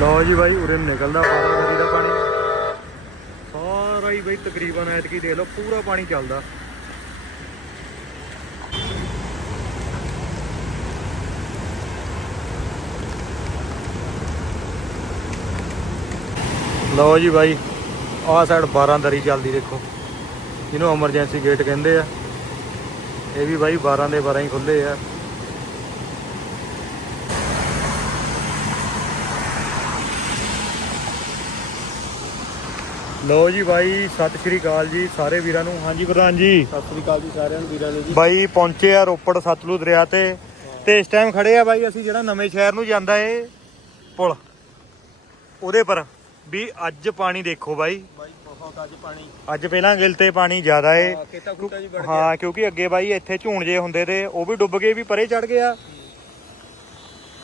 ਲਓ ਜੀ ਬਾਈ ਉਰੇ ਨਿਕਲਦਾ ਪਾਰਾ ਨਦੀ ਦਾ ਪਾਣੀ। ਸਾਰਾ ਹੀ ਬਾਈ ਤਕਰੀਬਨ ਐਤਕੀ ਦੇਖ ਲਓ ਪੂਰਾ ਪਾਣੀ ਚੱਲਦਾ। ਲਓ ਜੀ ਬਾਈ ਆਹ ਸਾਈਡ 12 ਦਰੀ ਚੱਲਦੀ ਦੇਖੋ। ਇਹਨੂੰ ਐਮਰਜੈਂਸੀ ਗੇਟ ਕਹਿੰਦੇ ਆ। ਇਹ ਵੀ ਬਾਈ 12 ਦੇ 12 ਹੀ ਖੁੱਲੇ ਆ। ਲਓ ਜੀ ਬਾਈ ਸਤਿ ਸ਼੍ਰੀ ਅਕਾਲ ਜੀ ਸਾਰੇ ਵੀਰਾਂ ਨੂੰ। ਹਾਂਜੀ ਪ੍ਰਧਾਨ ਜੀ। ਸਤਿ ਸ੍ਰੀ ਅਕਾਲ ਜੀ ਸਾਰਿਆਂ ਨੂੰ ਵੀਰਾਂ ਨੂੰ ਜੀ। ਬਾਈ ਪਹੁੰਚੇ ਆ ਰੋਪੜ ਸਤਲੁਜ ਦਰਿਆ ਤੇ। ਤੇ ਇਸ ਟਾਈਮ ਖੜੇ ਆ ਬਾਈ ਅਸੀਂ ਜਿਹੜਾ ਨਵੇਂ ਸ਼ਹਿਰ ਨੂੰ ਜਾਂਦਾ ਏ ਪੁਲ। ਉਹਦੇ ਪਰ ਵੀ ਅੱਜ ਪਾਣੀ ਦੇਖੋ ਬਾਈ। ਬਾਈ ਬਹੁਤ ਅੱਜ ਪਾਣੀ। ਅੱਜ ਪਹਿਲਾਂ ਗਿਲ ਤੇ ਪਾਣੀ ਜ਼ਿਆਦਾ ਏ। ਹਾਂ, ਖੇਤਾਂ ਖੂਟਾਂ ਜੀ ਵੜ ਗਿਆ। ਹਾਂ ਕਿਉਂਕਿ ਅੱਗੇ ਬਾਈ ਇੱਥੇ ਝੂਣ ਜੇ ਹੁੰਦੇ ਤੇ ਉਹ ਵੀ ਡੁੱਬ ਗਏ ਵੀ ਪਰੇ ਚੜ ਗਿਆ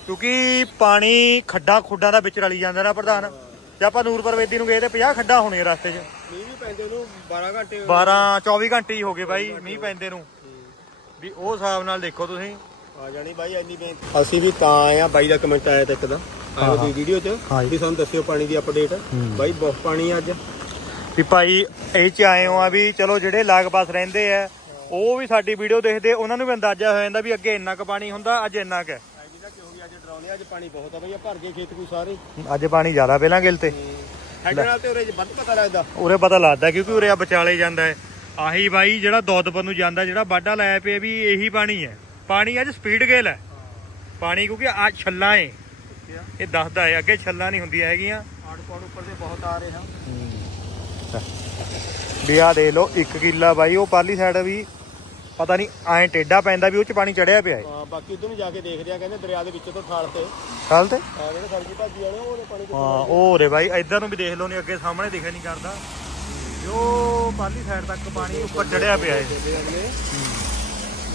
ਕਿਉਂਕਿ ਪਾਣੀ ਖੱਡਾਂ ਖੁੱਡਾਂ ਦਾ ਵਿੱਚ ਰਲੀ ਜਾਂਦਾ ਨਾ ਪ੍ਰਧਾਨ। ਜੇ ਆਪਾਂ ਨੂਰਪੁਰ ਵੇਦੀ ਨੂੰ ਗਏ ਤੇ 50 ਖੱਡਾਂ ਹੋਣੀਆਂ ਰਸਤੇ 'ਚ। ਮੀਂਹ ਵੀ ਪੈਂਦੇ ਨੂੰ 12 ਘੰਟੇ 12 24 ਘੰਟੇ ਹੀ ਹੋ ਗਏ ਬਾਈ ਮੀਂਹ ਪੈਂਦੇ ਨੂੰ। ਵੀ ਉਹ ਹਿਸਾਬ ਨਾਲ ਦੇਖੋ ਤੁਸੀਂ। ਆ ਜਾਣੀ ਬਾਈ ਇੰਨੀ ਬੇਨਤੀ। ਅਸੀਂ ਵੀ ਤਾਂ ਆਏ ਆ ਬਾਈ ਦਾ ਕਮੈਂਟ ਆਇਆ ਤਾਂ ਇੱਕ ਦਾ। ਆਇਆ ਦੀ ਵੀਡੀਓ 'ਚ। ਵੀ ਸਾਨੂੰ ਦੱਸਿਓ ਪਾਣੀ ਦੀ ਅਪਡੇਟ ਬਾਈ ਬਹੁਤ ਪਾਣੀ ਅੱਜ। ਵੀ ਭਾਈ ਇਹ ਚ ਆਏ ਹੋ ਆ ਵੀ ਚਲੋ ਜਿਹੜੇ ਲਾਗ-ਪਾਸ ਰਹਿੰਦੇ ਆ ਉਹ ਵੀ ਸਾਡੀ ਵੀਡੀਓ ਦੇਖਦੇ ਉਹਨਾਂ ਨੂੰ ਵੀ ਅੰਦਾਜ਼ਾ ਹੋ ਜਾਂਦਾ ਵੀ ਅੱਗੇ ਇੰਨਾ ਕੁ ਪਾਣੀ ਹੁੰਦਾ ਅੱਜ ਇੰਨਾ ਕੁ ਹੈ। ਅੱਜ ਪਾਣੀ ਬਹੁਤ ਆ ਬਈ ਆ ਭਰ ਗਏ ਖੇਤ ਕੋਈ ਸਾਰੇ। ਅੱਜ ਪਾਣੀ ਜ਼ਿਆਦਾ ਪਹਿਲਾਂ ਗਿਲ ਤੇ। ਸਾਡੇ ਨਾਲ ਤੇ ਉਰੇ ਵੱਧ ਪਤਾ ਲੱਗਦਾ। ਉਰੇ ਪਤਾ ਲੱਗਦਾ ਕਿਉਂਕਿ ਉਰੇ ਆ ਵਿਚਾਲੇ ਜਾਂਦਾ ਹੈ। ਆਹੀ ਬਾਈ ਜਿਹੜਾ ਦੌਦਪੁਰ ਨੂੰ ਜਾਂਦਾ ਜਿਹੜਾ ਬਾਡਾ ਲਾਇਆ ਪਿਆ ਵੀ ਇਹੀ ਪਾਣੀ ਹੈ। ਪਾਣੀ ਅੱਜ ਸਪੀਡ ਗੇਲ ਹੈ। ਪਾਣੀ ਕਿਉਂਕਿ ਆ ਛੱਲਾਂ ਏ। ਇਹ ਦੱਸਦਾ ਹੈ ਅੱਗੇ ਛੱਲਾਂ ਨਹੀਂ ਹੁੰਦੀਆਂ ਹੈਗੀਆਂ। ਆੜ ਪੌੜ ਉੱਪਰ ਦੇ ਬਹੁਤ ਆ ਰਹੇ ਹਨ ਵੀ ਆ ਦੇ ਲਓ 1 ਕਿੱਲਾ ਬਾਈ ਉਹ ਪਾਲੀ ਸਾਈਡ ਵੀ ਪਤਾ ਨਹੀਂ ਐਂ ਟੇਡਾ ਪੈਂਦਾ ਵੀ ਉਹ ਚ ਪਾਣੀ ਚੜਿਆ ਪਿਆ ਹੈ ਹਾਂ ਬਾਕੀ ਉਧਰ ਨੂੰ ਜਾ ਕੇ ਦੇਖਦੇ ਆ ਕਹਿੰਦੇ ਦਰਿਆ ਦੇ ਵਿੱਚੋਂ ਤੋਂ ਖਾਲ ਤੇ। ਚੱਲ ਤੇ? ਆ ਜਿਹੜੇ ਸਬਜ਼ੀ ਭਾਜੀ ਵਾਲੇ ਉਹਦੇ ਪਾਣੀ ਹਾਂ ਉਹ ਰੇ ਬਾਈ ਇੱਧਰ ਨੂੰ ਵੀ ਦੇਖ ਲਓ ਨੇ ਅੱਗੇ ਸਾਹਮਣੇ ਦਿਖਿਆ ਨਹੀਂ ਕਰਦਾ। ਜੋ ਪਾਲੀ ਸਾਈਡ ਤੱਕ ਪਾਣੀ ਉੱਪਰ ਚੜਿਆ ਪਿਆ ਹੈ।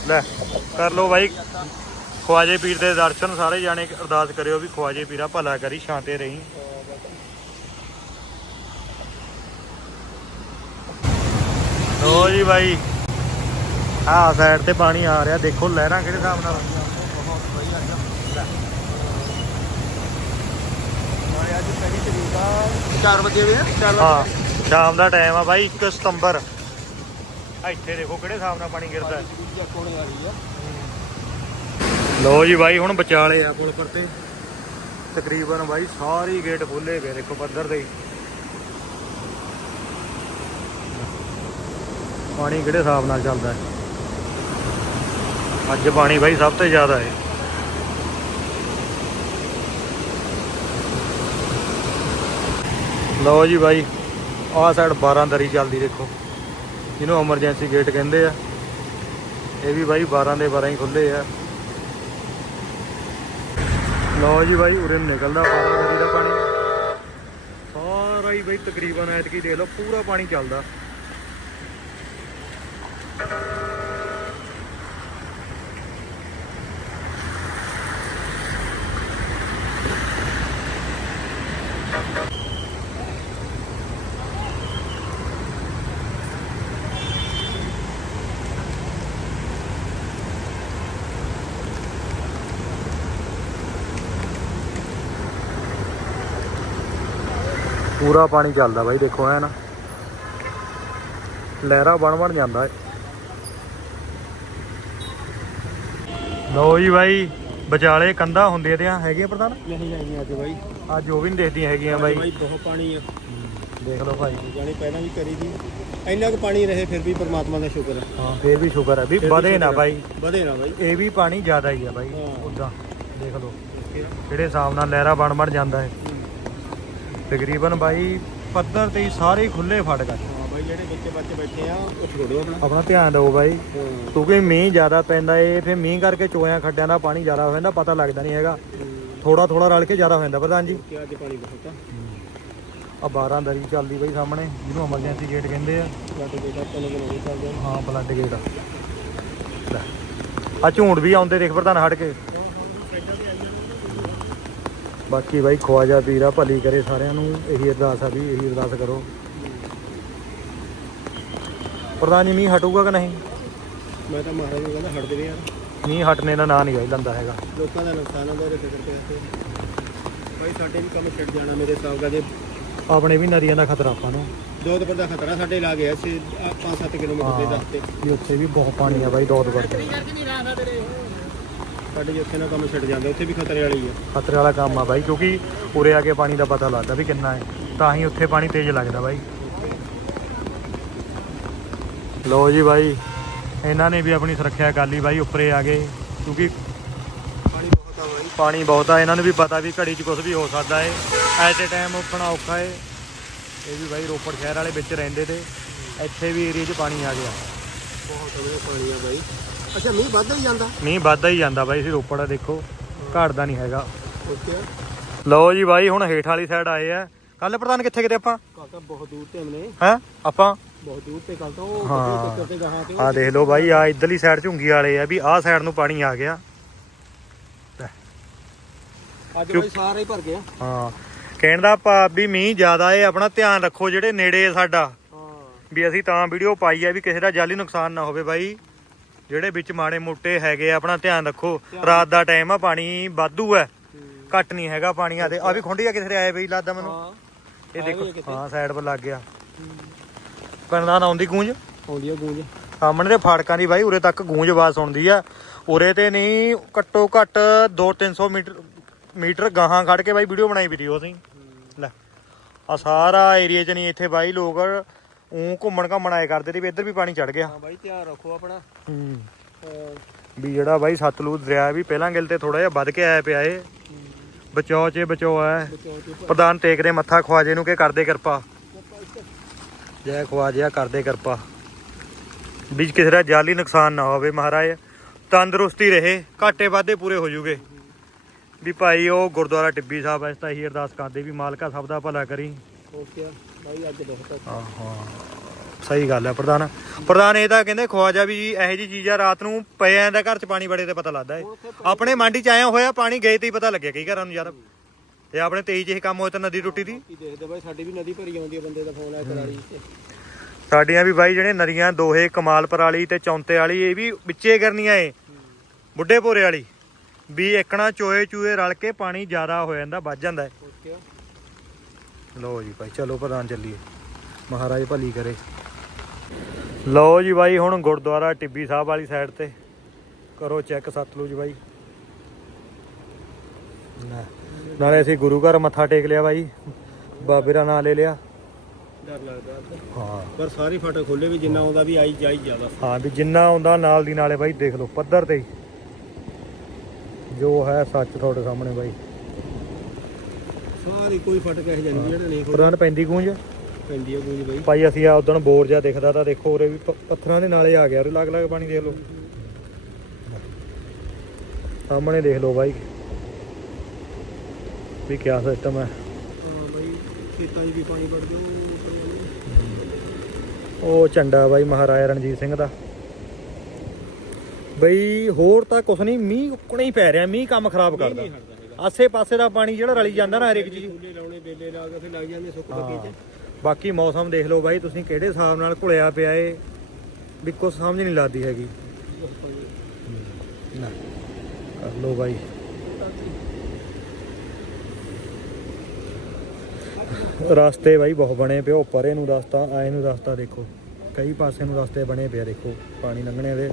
ਲੈ ਕਰ ਲਓ ਬਾਈ ਖਵਾਜੇ ਪੀਰ ਦੇ ਦਰਸ਼ਨ ਸਾਰੇ ਜਾਣੇ ਅਰਦਾਸ ਕਰਿਓ ਵੀ ਖਵਾਜੇ ਪੀਰਾ ਭਲਾ ਕਰੀ ਸ਼ਾਂਤੇ ਰਹੀ। ਲੋ ਜੀ ਬਾਈ। ਆਹ ਸਾਈਡ ਤੇ ਪਾਣੀ ਆ ਰਿਹਾ ਦੇਖੋ ਲਹਿਰਾਂ ਕਿਹੜੇ ਹਿਸਾਬ ਨਾਲ ਆ 4 ਵਜੇ ਵੇ 4 ਹਾਂ ਸ਼ਾਮ ਦਾ ਟਾਈਮ ਆ ਬਾਈ 1 ਸਤੰਬਰ। ਆ ਇੱਥੇ ਦੇਖੋ ਕਿਹੜੇ ਹਿਸਾਬ ਨਾਲ ਪਾਣੀ ਗਿਰਦਾ। ਆ ਆ ਲੋ ਜੀ ਬਾਈ ਹੁਣ ਵਿਚਾਲੇ ਆ ਪੁਲ ਪਰ ਤੇ। ਤਕਰੀਬਨ ਬਾਈ ਸਾਰੀ ਗੇਟ ਖੋਲੇ ਗਏ ਦੇਖੋ ਪੱਧਰ ਦੇ। ਪਾਣੀ ਕਿਹੜੇ ਹਿਸਾਬ ਨਾਲ ਚੱਲਦਾ ਹੈ? ਅੱਜ ਪਾਣੀ ਬਾਈ ਸਭ ਤੋਂ ਜ਼ਿਆਦਾ ਹੈ। ਲਓ ਜੀ ਬਾਈ, ਆਹ ਸਾਈਡ 12 ਦਰੀ ਚੱਲਦੀ ਦੇਖੋ। ਇਹਨੂੰ ਐਮਰਜੈਂਸੀ ਗੇਟ ਕਹਿੰਦੇ ਆ। ਇਹ ਵੀ ਬਾਈ 12 ਦੇ 12 ਹੀ ਖੁੱਲੇ ਆ। ਲਓ ਜੀ ਬਾਈ, ਉਰੇ ਨਿਕਲਦਾ ਪਾਰਾ ਦਰੀ ਦਾ ਪਾਣੀ। ਸਾਰਾ ਹੀ ਬਾਈ ਤਕਰੀਬਨ ਐਤਕੀ ਦੇਖ ਲਓ, ਪੂਰਾ ਪਾਣੀ ਚੱਲਦਾ। ਪੂਰਾ ਪਾਣੀ ਚੱਲਦਾ ਬਾਈ ਦੇਖੋ ਐ ਨਾ ਲਹਿਰਾ ਬਣ ਬਣ ਜਾਂਦਾ ਏ। ਲਓ ਜੀ ਬਾਈ ਵਿਚਾਲੇ ਕੰਧਾਂ ਹੁੰਦੀਆਂ ਤੇ ਹੈਗੀਆਂ ਪ੍ਰਧਾਨ? ਨਹੀਂ ਆਈਆਂ ਅੱਜ ਬਾਈ। ਆ ਜੋ ਵੀ ਨਹੀਂ ਦੇਖਦੀਆਂ ਹੈਗੀਆਂ ਬਾਈ। ਬਾਈ ਬਹੁਤ ਪਾਣੀ ਆ। ਦੇਖ ਲਓ ਭਾਈ। ਜਾਣੀ ਪਹਿਲਾਂ ਵੀ ਕਰੀ ਦੀ। ਇੰਨਾ ਕੁ ਪਾਣੀ ਰਹੇ ਫਿਰ ਵੀ ਪਰਮਾਤਮਾ ਦਾ ਸ਼ੁਕਰ ਹੈ ਹਾਂ ਫੇਰ ਵੀ ਸ਼ੁਕਰ ਹੈ ਵੀ ਵਧੇ ਨਾ ਬਾਈ। ਵਧੇ ਨਾ ਬਾਈ। ਇਹ ਵੀ ਪਾਣੀ ਜ਼ਿਆਦਾ ਹੀ ਆ ਬਾਈ। ਉਦਾਂ। ਦੇਖ ਲਓ। ਜਿਹੜੇ ਹਿਸਾਬ ਨਾਲ ਲਹਿਰਾ ਬਣ ਬਣ ਜਾਂਦਾ ਹੈ ਤਕਰੀਬਨ ਬਾਈ ਪੱਧਰ ਤੇ ਹੀ ਸਾਰੇ ਖੁੱਲੇ ਫੜ ਗਏ ਹਾਂ ਬਾਈ ਜਿਹੜੇ ਬੱਚੇ ਬੱਚੇ ਬੈਠੇ ਆ ਉਹ ਛੋੜੋ ਆਪਣਾ। ਆਪਣਾ ਧਿਆਨ ਦਿਓ ਬਾਈ। ਕਿਉਂਕਿ ਮੀਂਹ ਜ਼ਿਆਦਾ ਪੈਂਦਾ ਏ ਫਿਰ ਮੀਂਹ ਕਰਕੇ ਚੋਇਆਂ ਖੱਡਿਆਂ ਦਾ ਪਾਣੀ ਜ਼ਿਆਦਾ ਹੋ ਜਾਂਦਾ ਪਤਾ ਲੱਗਦਾ ਨਹੀਂ ਹੈਗਾ। ਥੋੜਾ ਥੋੜਾ ਰਲ ਕੇ ਜ਼ਿਆਦਾ ਹੋ ਜਾਂਦਾ ਪ੍ਰਧਾਨ ਜੀ। ਕਿ ਅੱਜ ਪਾਣੀ ਬਹੁਤ ਆ। ਆ 12 ਦਰੀ ਚੱਲਦੀ ਬਈ ਸਾਹਮਣੇ ਜਿਹਨੂੰ ਐਮਰਜੈਂਸੀ ਗੇਟ ਕਹਿੰਦੇ ਆ। ਚੱਲਦੇ। ਹਾਂ ਬਲੱਡ ਗੇਟ ਆ ਝੂੰਡ ਵੀ ਆਉਂਦੇ ਦੇਖ ਪ੍ਰਧਾਨ ਹਟ ਕੇ। ਬਾਕੀ ਬਾਈ ਖਵਾਜਾ ਪੀਰਾ ਭਲੀ ਕਰੇ ਸਾਰਿਆਂ ਨੂੰ ਇਹੀ ਅਰਦਾਸ ਆ ਵੀ ਇਹੀ ਅਰਦਾਸ ਕਰੋ। ਪ੍ਰਧਾਨ ਜੀ ਮੀਂਹ ਹਟੂਗਾ ਕਿ ਨਹੀਂ? ਮੈਂ ਤਾਂ ਮਹਾਰਾਜ ਨੂੰ ਕਹਿੰਦਾ ਹਟ ਦੇ ਯਾਰ। ਮੀਂਹ ਹਟਣੇ ਦਾ ਨਾਂ ਨਹੀਂ ਗਾਈ ਲੰਦਾ ਹੈਗਾ। ਲੋਕਾਂ ਦਾ ਨੁਕਸਾਨ ਹੁੰਦਾ ਉਹਦੇ ਫਿਕਰ ਤੇ। ਬਾਈ ਸਾਡੇ ਵੀ ਕੰਮ ਛੱਡ ਜਾਣਾ ਮੇਰੇ ਹਿਸਾਬ ਦਾ ਜੇ। ਆਪਣੇ ਵੀ ਨਦੀਆਂ ਦਾ ਖਤਰਾ ਆਪਾਂ ਨੂੰ। ਦੋ ਦਪਰ ਦਾ ਖਤਰਾ ਸਾਡੇ ਲਾ ਗਿਆ ਸੀ 5-7 ਕਿਲੋਮੀਟਰ ਦੇ ਦਸਤੇ ਉੱਥੇ ਵੀ ਬਹੁਤ ਪਾਣੀ ਆ ਬਾਈ ਦੋ ਦਵਰ ਸਾਡੇ ਜਿੱਥੇ ਨਾ ਕੰਮ ਛੱਡ ਜਾਂਦੇ ਉੱਥੇ ਵੀ ਖਤਰੇ ਵਾਲੀ ਆ। ਖਤਰੇ ਵਾਲਾ ਕੰਮ ਆ ਬਾਈ ਕਿਉਂਕਿ ਉਰੇ ਆ ਕੇ ਪਾਣੀ ਦਾ ਪਤਾ ਲੱਗਦਾ ਵੀ ਕਿੰਨਾ ਹੈ ਤਾਂ ਹੀ ਉੱਥੇ ਪਾਣੀ ਤੇਜ਼ ਲੱਗਦਾ ਬਾਈ। ਲੋ ਜੀ ਬਾਈ ਇਹਨਾਂ ਨੇ ਵੀ ਆਪਣੀ ਸੁਰੱਖਿਆ ਕਰ ਲਈ ਬਾਈ ਉੱਪਰੇ ਆ ਗਏ ਕਿਉਂਕਿ ਪਾਣੀ ਬਹੁਤ ਆ ਬਾਈ। ਪਾਣੀ ਬਹੁਤ ਆ ਇਹਨਾਂ ਨੂੰ ਵੀ ਪਤਾ ਵੀ ਘੜੀ 'ਚ ਕੁਝ ਵੀ ਹੋ ਸਕਦਾ ਏ ਐਟ ਏ ਟਾਈਮ ਉੱਠਣਾ ਔਖਾ ਏ ਇਹ ਵੀ ਬਾਈ ਰੋਪੜ ਸ਼ਹਿਰ ਵਾਲੇ ਵਿੱਚ ਰਹਿੰਦੇ ਤੇ ਇੱਥੇ ਵੀ ਏਰੀਆ 'ਚ ਪਾਣੀ ਆ ਗਿਆ। ਬਹੁਤ ਪਾਣੀ ਆ ਬਾਈ। ਅੱਛਾ ਮੀਂਹ ਵੱਧਦਾ ਹੀ ਜਾਂਦਾ? ਮੀਂਹ ਵੱਧਦਾ ਹੀ ਜਾਂਦਾ ਬਾਈ ਅਸੀਂ ਰੋਪੜ ਆ ਦੇਖੋ ਘਟਦਾ ਨਹੀਂ ਹੈਗਾ। ਓਕੇ ਲਓ ਜੀ ਬਾਈ ਹੁਣ ਹੇਠ ਵਾਲੀ ਸਾਈਡ ਆਏ ਆ। ਕੱਲ ਪ੍ਰਧਾਨ ਕਿੱਥੇ ਕਿਤੇ ਆਪਾਂ? ਕਾਕਾ ਬਹੁਤ ਦੂਰ ਤੇ ਹਮਨੇ ਹੈ? ਆਪਾਂ? ਬਹੁਤ ਦੂਰ ਤੇ ਕੱਲ ਤਾਂ ਉਹ ਹਾਂ। ਚੱਕਰ ਤੇ ਗਾਹਾਂ ਤੇ ਆ ਦੇਖ ਲਓ ਬਾਈ ਆ ਇਧਰਲੀ ਸਾਈਡ ਝੁੰਗੀ ਵਾਲੇ ਆ ਵੀ ਆਹ ਸਾਈਡ ਨੂੰ ਪਾਣੀ ਆ ਗਿਆ। ਅੱਜ ਬਾਈ ਸਾਰੇ ਹੀ ਭਰ ਗਿਆ। ਹਾਂ। ਕਹਿਣ ਦਾ ਭਾਵ ਵੀ ਮੀਂਹ ਜ਼ਿਆਦਾ ਏ ਆਪਣਾ ਧਿਆਨ ਰੱਖੋ ਜਿਹੜੇ ਨੇੜੇ ਆ ਸਾਡਾ। ਹਾਂ। ਵੀ ਅਸੀਂ ਤਾਂ ਵੀਡੀਓ ਪਾਈ ਆ ਵੀ ਕਿਸੇ ਦਾ ਜਾਲੀ ਨੁਕਸਾਨ ਨਾ ਹੋਵੇ ਬਾਈ। ਜਿਹੜੇ ਵਿੱਚ ਮਾੜੇ ਮੋਟੇ ਹੈਗੇ ਆ ਆਪਣਾ ਧਿਆਨ ਰੱਖੋ। ਰਾਤ ਦਾ ਟਾਈਮ ਆ ਪਾਣੀ ਵਾਧੂ ਹੈ ਘੱਟ ਨਹੀਂ ਹੈਗਾ ਪਾਣੀ ਆ ਆ ਵੀ ਖੁੰਡੀਆ ਕਿਥੇ ਆਏ ਬਈ ਲੱਗਦਾ ਮੈਨੂੰ? ਇਹ ਦੇਖੋ। ਹਾਂ ਸਾਈਡ 'ਤੇ ਲੱਗ ਗਿਆ। ਪਿੰਡਾਂ ਨਾ ਆਉਂਦੀ ਗੂੰਜ? ਆਉਂਦੀ ਆ ਗੂੰਜ। ਸਾਹਮਣੇ ਦੇ ਫਾੜਕਾਂ ਦੀ ਬਾਈ ਉਰੇ ਤੱਕ ਗੂੰਜ ਆਵਾਜ਼ ਸੁਣਦੀ ਆ। ਉਰੇ ਤੇ ਨਹੀਂ ਘੱਟੋ ਘੱਟ 2-300 ਮੀਟਰ ਮੀਟਰ ਗਾਹਾਂ ਖੜ ਕੇ ਬਾਈ ਵੀਡੀਓ ਬਣਾਈ ਵੀ ਉਹ ਅਸੀਂ। ਲੈ ਆ ਸਾਰਾ ਏਰੀਆ 'ਚ ਨਹੀਂ ਇੱਥੇ ਬਾਈ ਲੋਕ ਉਂ ਘੁੰਮਣ ਘਾਮਣ ਆਏ ਕਰਦੇ ਤੇ ਵੀ ਇੱਧਰ ਵੀ ਪਾਣੀ ਚੜ ਗਿਆ। ਹਾਂ ਬਾਈ ਧਿਆਨ ਰੱਖੋ ਆਪਣਾ। ਹੂੰ। ਵੀ ਜਿਹੜਾ ਬਾਈ ਸਤਲੁਜ ਦਰਿਆ ਵੀ ਪਹਿਲਾਂ ਗਿਲ ਤੇ ਥੋੜਾ ਜਿਹਾ ਵੱਧ ਕੇ ਆਇਆ ਪਿਆ ਏ। ਬਚਾਓ 'ਚ ਬਚਾਓ ਤੇ ਪ੍ਰਧਾਨ ਟੇਕਦੇ ਮੱਥਾ ਖਵਾਜੇ ਨੂੰ ਕਿ ਕਰਦੇ ਕਿਰਪਾ। ਜੈ ਖਵਾਜਿਆ ਕਰਦੇ ਕਿਰਪਾ। ਵੀ ਕਿਸੇ ਦਾ ਜਾਲੀ ਨੁਕਸਾਨ ਨਾ ਹੋਵੇ ਮਹਾਰਾਜ ਤੰਦਰੁਸਤੀ ਰਹੇ ਘਾਟੇ ਵਾਧੇ ਪੂਰੇ ਹੋ ਜੂਗੇ। ਵੀ ਭਾਈ ਉਹ ਗੁਰਦੁਆਰਾ ਟਿੱਬੀ ਸਾਹਿਬ ਇਸ ਤਾਂ ਹੀ ਅਰਦਾਸ ਕਰਦੇ ਵੀ ਮਾਲਕਾ ਸਭ ਦਾ ਭਲਾ ਕਰੀ। ਓਕੇ ਆ। ਬਾਈ ਅੱਜ ਬਹੁਤ ਆ। ਹਾਂ ਹਾਂ ਸਹੀ ਗੱਲ ਹੈ ਪ੍ਰਧਾਨ। ਪ੍ਰਧਾਨ ਇਹ ਤਾਂ ਕਹਿੰਦੇ ਖਵਾਜਾ ਵੀ ਇਹੋ ਜੀ ਚੀਜ਼ ਆ ਰਾਤ ਨੂੰ ਪਏ ਆਂਦਾ ਘਰ ਚ ਪਾਣੀ ਬੜੇ ਤੇ ਪਤਾ ਲੱਗਦਾ ਏ। ਆਪਣੇ ਮੰਡੀ ਚ ਆਇਆ ਹੋਇਆ ਪਾਣੀ ਗਏ ਤੇ ਹੀ ਪਤਾ ਲੱਗਿਆ ਕਈ ਘਰਾਂ ਨੂੰ ਯਾਰ ਤੇ ਆਪਣੇ 23 ਚ ਇਹ ਕੰਮ ਹੋਇਆ ਤਾਂ ਨਦੀ ਟੁੱਟੀ ਦੀ। ਕੀ ਦੇਖਦੇ ਬਾਈ ਸਾਡੀ ਵੀ ਨਦੀ ਭਰੀ ਆਉਂਦੀ ਆ ਬੰਦੇ ਦਾ ਫੋਨ ਆ ਕਰਾਰੀ ਤੇ ਸਾਡੀਆਂ ਵੀ ਬਾਈ ਜਿਹੜੇ ਨਦੀਆਂ ਦੋਹੇ ਕਮਾਲਪੁਰ ਵਾਲੀ ਤੇ ਚੌਂਤੇ ਵਾਲੀ ਇਹ ਵੀ ਵਿੱਚੇ ਕਰਨੀਆਂ ਏ। ਬੁੱਢੇ ਭੋਰੇ ਵਾਲੀ। ਵੀ ਇੱਕਣਾ ਚੋਏ ਚੂਏ ਰਲ ਕੇ ਪਾਣੀ ਜ਼ਿਆਦਾ ਹੋ ਜਾਂਦਾ ਵੱਜ ਜਾਂਦਾ ਹੈ ਆ। ਲਓ ਜੀ ਭਾਈ ਚਲੋ ਪ੍ਰਧਾਨ ਚੱਲੀਏ। ਮਹਾਰਾਜ ਭਲੀ ਕਰੇ। ਲਓ ਜੀ ਬਾਈ ਹੁਣ ਗੁਰਦੁਆਰਾ ਟਿੱਬੀ ਸਾਹਿਬ ਵਾਲੀ ਸਾਈਡ ਤੇ। ਕਰੋ ਚੈੱਕ ਸਤਲੁਜ ਬਾਈ। ਨਾਲੇ ਅਸੀਂ ਗੁਰੂ ਘਰ ਮੱਥਾ ਟੇਕ ਲਿਆ ਬਾਈ। ਬਾਬੇ ਦਾ ਨਾਮ ਲੈ ਲਿਆ। ਡਰ ਲੱਗਦਾ। ਹਾਂ। ਪਰ ਸਾਰੀ ਫਾਟਕ ਖੋਲੇ ਵੀ ਜਿੰਨਾ ਆਉਂਦਾ ਵੀ ਆਈ ਜਾਈ ਜ਼ਿਆਦਾ। ਹਾਂ ਵੀ ਜਿੰਨਾ ਆਉਂਦਾ ਨਾਲ ਦੀ ਨਾਲੇ ਬਾਈ ਦੇਖ ਲਓ ਪੱਧਰ ਤੇ। ਜੋ ਹੈ ਸੱਚ ਤੁਹਾਡੇ ਸਾਹਮਣੇ ਬਾਈ। ਸਾਰੀ ਕੋਈ ਫਾਟਕ ਇਹ ਜਾਂਦੀ ਜਿਹੜਾ ਨਹੀਂ ਖੋਲ ਪ੍ਰਧਾਨ ਪੈਂਦੀ ਗੂੰਜ? ਪੈਂਦੀ ਆ ਗੂੰਜ ਬਾਈ। ਭਾਈ ਅਸੀਂ ਆ ਉਦੋਂ ਬੋਰ ਜਿਹਾ ਦਿਖਦਾ ਤਾਂ ਦੇਖੋ ਉਰੇ ਵੀ ਪ- ਪੱਥਰਾਂ ਦੇ ਨਾਲੇ ਆ ਗਿਆ ਉਰੇ ਲੱਗ ਲੱਗ ਪਾਣੀ ਦੇਖ ਲਓ। ਸਾਹਮਣੇ ਦੇਖ ਲਓ ਬਾਈ। ਵੀ ਕਿਆ ਸਿਸਟਮ ਹੈ ਹਾਂ ਬਾਈ ਖੇਤਾਂ 'ਚ ਵੀ ਪਾਣੀ ਵੜ ਗਿਆ ਉਹ। ਉਹ ਝੰਡਾ ਬਾਈ ਮਹਾਰਾਜਾ ਰਣਜੀਤ ਸਿੰਘ ਦਾ। ਬਈ ਹੋਰ ਤਾਂ ਕੁਛ ਨਹੀਂ ਮੀਂਹ ਉੱਕਣਾ ਹੀ ਪੈ ਰਿਹਾ ਮੀਂਹ ਕੰਮ ਖਰਾਬ ਕਰਦਾ ਨਹੀਂ ਹਟਦਾ। ਹੈਗਾ ਆਸੇ ਪਾਸੇ ਦਾ ਪਾਣੀ ਜਿਹੜਾ ਰਲੀ ਜਾਂਦਾ ਨਾ ਹਰੇਕ ਚੀਜ਼। ਖੁੱਲੇ ਲਾਉਣੇ ਬੇਲੇ ਲਾ ਕੇ ਫਿਰ ਲੱਗ ਜਾਂਦੇ ਸੁੱਕ ਹਾਂ। ਪੱਕੇ 'ਚ ਬਾਕੀ ਮੌਸਮ ਦੇਖ ਲਓ ਬਾਈ ਤੁਸੀਂ ਕਿਹੜੇ ਹਿਸਾਬ ਨਾਲ ਘੁਲਿਆ ਪਿਆ ਏ ਵੀ ਕੁਛ ਸਮਝ ਨਹੀਂ ਲੱਗਦੀ ਹੈਗੀ। ਨਾ ਕਰ ਲਓ ਬਾਈ। ਰਸਤੇ ਬਾਈ ਬਹੁਤ ਬਣੇ ਉਹ ਪਰੇ ਨੂੰ ਰਸਤਾ ਆਏ ਨੂੰ ਰਸਤਾ ਦੇਖੋ। ਕਈ ਪਾਸੇ ਨੂੰ ਰਸਤੇ ਬਣੇ ਪਿਆ ਦੇਖੋ ਪਾਣੀ ਲੰਘਣੇ ਦੇ।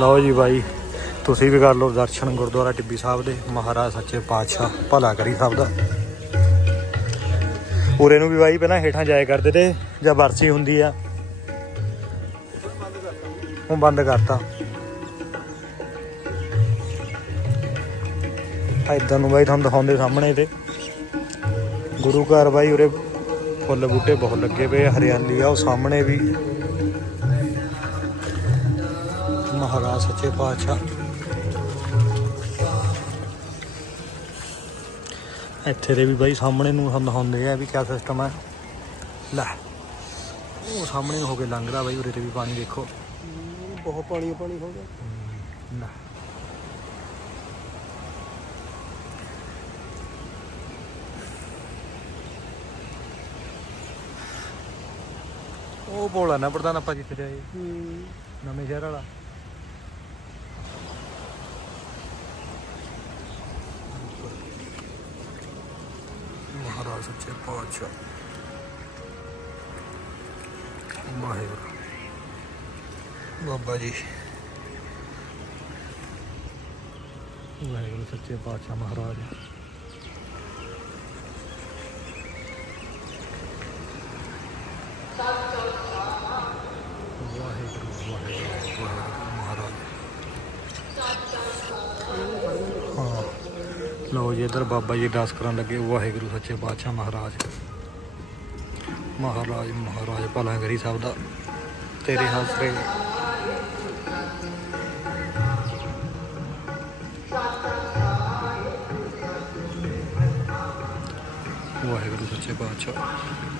ਲਓ ਜੀ ਬਾਈ। ਤੁਸੀਂ ਵੀ ਕਰ ਲਓ ਦਰਸ਼ਨ ਗੁਰਦੁਆਰਾ ਟਿੱਬੀ ਸਾਹਿਬ ਦੇ, ਮਹਾਰਾਜ ਸੱਚੇ ਪਾਤਸ਼ਾਹ, ਭਲਾ ਕਰੀ ਸਭ ਦਾ। ਉਰੇ ਨੂੰ ਵੀ ਬਾਈ ਪਹਿਲਾਂ ਹੇਠਾਂ ਜਾਇਆ ਕਰਦੇ ਤੇ, ਜਾਂ ਵਰਸੀ ਹੁੰਦੀ ਆ। ਹੁਣ ਬੰਦ ਕਰਤਾ। ਇਦਾਂ ਨੂੰ ਬਾਈ ਤੁਹਾਨੂੰ ਦਿਖਾਉਂਦੇ ਸਾਹਮਣੇ ਤੇ। ਗੁਰੂ ਘਰ ਬਾਈ ਉਰੇ ਫੁੱਲ ਬੂਟੇ ਬਹੁਤ ਲੱਗੇ ਪਏ ਹਰਿਆਲੀ ਆ, ਉਹ ਸਾਹਮਣੇ ਵੀ। ਮਹਾਰਾਜ ਸੱਚੇ ਪਾਤਸ਼ਾਹ। ਇੱਥੇ ਦੇ ਵੀ ਬਾਈ ਸਾਹਮਣੇ ਨੂੰ ਸਾਨੂੰ ਦਿਖਾਉਂਦੇ ਆ ਵੀ ਕਿਆ ਸਿਸਟਮ ਹੈ ਲੈ ਉਹ ਸਾਹਮਣੇ ਨੂੰ ਹੋ ਕੇ ਲੰਘਦਾ ਬਾਈ ਉਰੇ ਤੇ ਵੀ ਪਾਣੀ ਦੇਖੋ। ਬਹੁਤ ਪਾਣੀ ਪਾਣੀ ਹੋ ਗਿਆ। ਉਹ ਬੋਲਾ ਨਾ ਪ੍ਰਧਾਨ ਆਪਾਂ ਜਿੱਥੇ ਜਾਏ ਨਵੇਂ ਸ਼ਹਿਰ ਵਾਲਾ। ਮਹਾਰਾਜ ਸੱਚੇ ਪਾਤਸ਼ਾਹ ਵਾਹਿਗੁਰੂ ਬਾਬਾ ਜੀ ਵਾਹਿਗੁਰੂ ਸੱਚੇ ਪਾਤਸ਼ਾਹ ਮਹਾਰਾਜ ਇਧਰ ਬਾਬਾ ਜੀ ਅਰਦਾਸ ਕਰਨ ਲੱਗੇ, ਵਾਹਿਗੁਰੂ, ਸੱਚੇ ਪਾਤਸ਼ਾਹ, ਮਹਾਰਾਜ। ਮਹਾਰਾਜ ਮਹਾਰਾਜ, ਭਲਾ ਕਰੀ ਸਭ ਦਾ। ਤੇਰੇ ਹੱਸਰੇ ਵਾਹਿਗੁਰੂ, ਸੱਚੇ ਪਾਤਸ਼ਾਹ।